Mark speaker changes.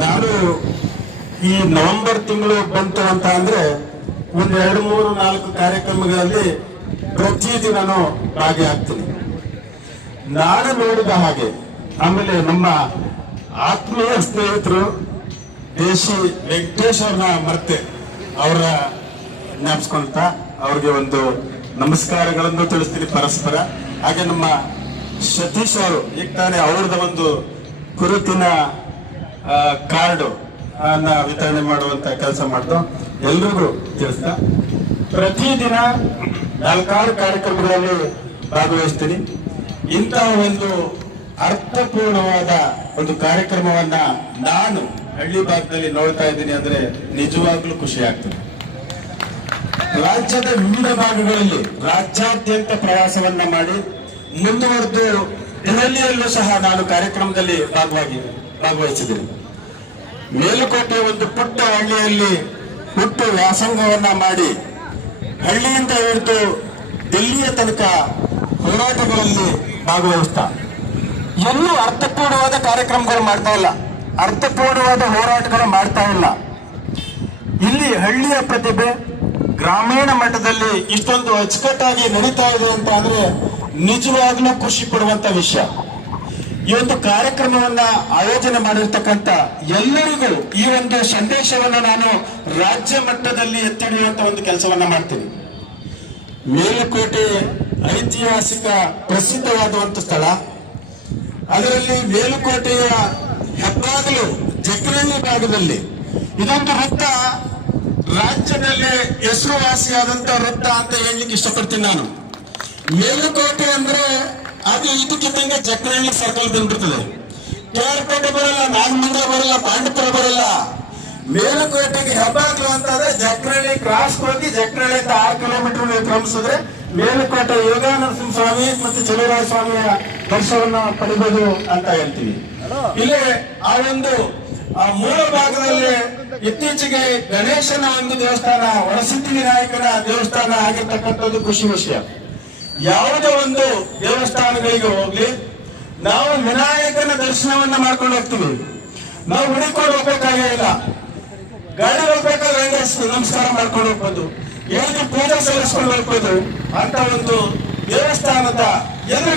Speaker 1: ನಾನು ಈ ನವೆಂಬರ್ ತಿಂಗಳು ಬಂತು ಅಂತ ಅಂದ್ರೆ ಒಂದ್ ಎರಡು, ಮೂರು, ನಾಲ್ಕು ಕಾರ್ಯಕ್ರಮಗಳಲ್ಲಿ ಪ್ರತಿದಿನನೂ ಭಾಗಿಯಾಗ್ತೀನಿ. ನಾನು ನೋಡಿದ ಹಾಗೆ ಆಮೇಲೆ ನಮ್ಮ ಆತ್ಮೀಯ ಸ್ನೇಹಿತರು ದೇಶಿ ವೆಂಕಟೇಶ್ ಅವ್ರನ್ನ ಮರ್ತೆ ಅವರ ಜ್ಞಾಪಿಸ್ಕೊಂತ ಅವ್ರಿಗೆ ಒಂದು ನಮಸ್ಕಾರಗಳನ್ನು ತಿಳಿಸ್ತೀನಿ ಪರಸ್ಪರ. ಹಾಗೆ ನಮ್ಮ ಸತೀಶ್ ಅವರು ಈಗ ತಾನೇ ಅವ್ರದ ಒಂದು ಕುರುತಿನ ಕಾರ್ಡು, ಅನ್ನ ವಿತರಣೆ ಮಾಡುವಂತ ಕೆಲಸ ಮಾಡ್ತು ಎಲ್ರಿಗೂ ತಿಳಿಸ್ತಾ. ಪ್ರತಿದಿನ ನಾಲ್ಕಾರು ಕಾರ್ಯಕ್ರಮಗಳಲ್ಲಿ ಭಾಗವಹಿಸ್ತೀನಿ. ಇಂತಹ ಒಂದು ಅರ್ಥಪೂರ್ಣವಾದ ಒಂದು ಕಾರ್ಯಕ್ರಮವನ್ನ ನಾನು ಹಳ್ಳಿ ಭಾಗದಲ್ಲಿ ನೋಡ್ತಾ ಇದ್ದೀನಿ ಅಂದ್ರೆ ನಿಜವಾಗ್ಲೂ ಖುಷಿ ಆಗ್ತದೆ. ರಾಜ್ಯದ ವಿವಿಧ ಭಾಗಗಳಲ್ಲಿ ರಾಜ್ಯಾದ್ಯಂತ ಪ್ರವಾಸವನ್ನ ಮಾಡಿ ಮುಂದುವರೆದು ದೆಹಲಿಯಲ್ಲೂ ಸಹ ನಾನು ಕಾರ್ಯಕ್ರಮದಲ್ಲಿ ಭಾಗವಾಗಿ ಭಾಗವಹಿಸಿದ್ದೀನಿ ಮೇಲುಕೋಟೆ ಒಂದು ಪುಟ್ಟ ಹಳ್ಳಿಯಲ್ಲಿ ಹುಟ್ಟು ವ್ಯಾಸಂಗವನ್ನ ಮಾಡಿ ಹಳ್ಳಿಯಿಂದ ಹಿಡಿದು ದಿಲ್ಲಿಯ ತನಕ ಹೋರಾಟಗಳಲ್ಲಿ ಭಾಗವಹಿಸ್ತಾ. ಎಲ್ಲೂ ಅರ್ಥಪೂರ್ಣವಾದ ಕಾರ್ಯಕ್ರಮಗಳು ಮಾಡ್ತಾ ಇಲ್ಲ. ಅರ್ಥಪೂರ್ಣವಾದ ಹೋರಾಟಗಳು ಮಾಡ್ತಾ ಇಲ್ಲ. ಇಲ್ಲಿ ಹಳ್ಳಿಯ ಪ್ರತಿಭೆ ಗ್ರಾಮೀಣ ಮಟ್ಟದಲ್ಲಿ ಇಷ್ಟೊಂದು ಅಚ್ಚುಕಟ್ಟಾಗಿ ನಡೀತಾ ಇದೆ ಅಂತ ಅಂದ್ರೆ ನಿಜವಾಗ್ಲೂ ಖುಷಿ ಪಡುವಂತ ವಿಷಯ. ಈ ಒಂದು ಕಾರ್ಯಕ್ರಮವನ್ನ ಆಯೋಜನೆ ಮಾಡಿರ್ತಕ್ಕಂಥ ಎಲ್ಲರಿಗೂ ಈ ಒಂದು ಸಂದೇಶವನ್ನ ನಾನು ರಾಜ್ಯ ಮಟ್ಟದಲ್ಲಿ ಎತ್ತಿಡಿಯುವಂತ ಒಂದು ಕೆಲಸವನ್ನ ಮಾಡ್ತೀನಿ. ಮೇಲುಕೋಟೆ ಐತಿಹಾಸಿಕ ಪ್ರಸಿದ್ಧವಾದ ಒಂದು ಸ್ಥಳ. ಅದರಲ್ಲಿ ಮೇಲುಕೋಟೆಯ ಹೆಬ್ಬಾಗಲು ಜಕ್ರಳ್ಳಿ ಭಾಗದಲ್ಲಿ ಇದೊಂದು ವೃತ್ತ. ರಾಜ್ಯದಲ್ಲಿ ಹೆಸರುವಾಸಿಯಾದಂತ ವೃತ್ತ ಅಂತ ಹೇಳಲಿಕ್ಕೆ ಇಷ್ಟಪಡ್ತೀನಿ ನಾನು. ಮೇಲುಕೋಟೆ ಅಂದ್ರೆ ಅದು ಇದಕ್ಕಿದ್ದಂಗೆ ಚಕ್ರಹಳ್ಳಿ ಸರ್ಕಲ್ ಬಂದ್ಬಿಡ್ತದೆ. ಕೇರ್ಕೋಟೆ ಬರಲ್ಲ ನಾಗಮಂದ್ರ ಬರಲ್ಲ ಪಾಂಡಪುರ ಬರಲ್ಲ. ಮೇಲುಕೋಟೆಗೆ ಹೆಬ್ಬಾಗ್ಲು ಅಂತಂದ್ರೆ ಜಕ್ರಹಳ್ಳಿ ಕ್ರಾಸ್ ಹೋಗಿ ಜಕ್ರಹಳ್ಳಿಯಿಂದ ಆರು ಕಿಲೋಮೀಟರ್ ಕ್ರಮಿಸಿದ್ರೆ ಮೇಲುಕೋಟೆ ಯೋಗಾನರಸಿಂಹ ಸ್ವಾಮಿ ಮತ್ತು ಚಲುವರಾಯ ಸ್ವಾಮಿಯ ದರ್ಶನವನ್ನ ಪಡಿಬಹುದು ಅಂತ ಹೇಳ್ತೀವಿ. ಇಲ್ಲಿ ಆ ಒಂದು ಮೂಲ ಭಾಗದಲ್ಲಿ ಇತ್ತೀಚೆಗೆ ಗಣೇಶನ ಒಂದು ದೇವಸ್ಥಾನ, ವರಸಿದ್ಧಿ ವಿನಾಯಕನ ದೇವಸ್ಥಾನ ಆಗಿರ್ತಕ್ಕಂಥದ್ದು ಖುಷಿ ವಿಷಯ ಯಾವುದೇ ಒಂದು ದೇವಸ್ಥಾನಗಳಿಗೆ ಹೋಗ್ಲಿ, ನಾವು ವಿನಾಯಕನ ದರ್ಶನವನ್ನ ಮಾಡ್ಕೊಂಡು ಹೋಗ್ತೀವಿ. ನಾವು ಹುಡುಕೊಂಡು ಹೋಗ್ಬೇಕಾಗೇ ಇಲ್ಲ. ಗಾಡಿ ಹೋಗ್ಬೇಕಾದ್ರೆ ಹಂಗೆ ನಮಸ್ಕಾರ ಮಾಡ್ಕೊಂಡು ಹೋಗ್ಬೋದು. ಏನು ಪೂಜೆ ಸಲ್ಲಿಸ್ಕೊಂಡು ಹೋಗ್ಬೋದು. ಅಂತ ಒಂದು ದೇವಸ್ಥಾನದ ಎದುರು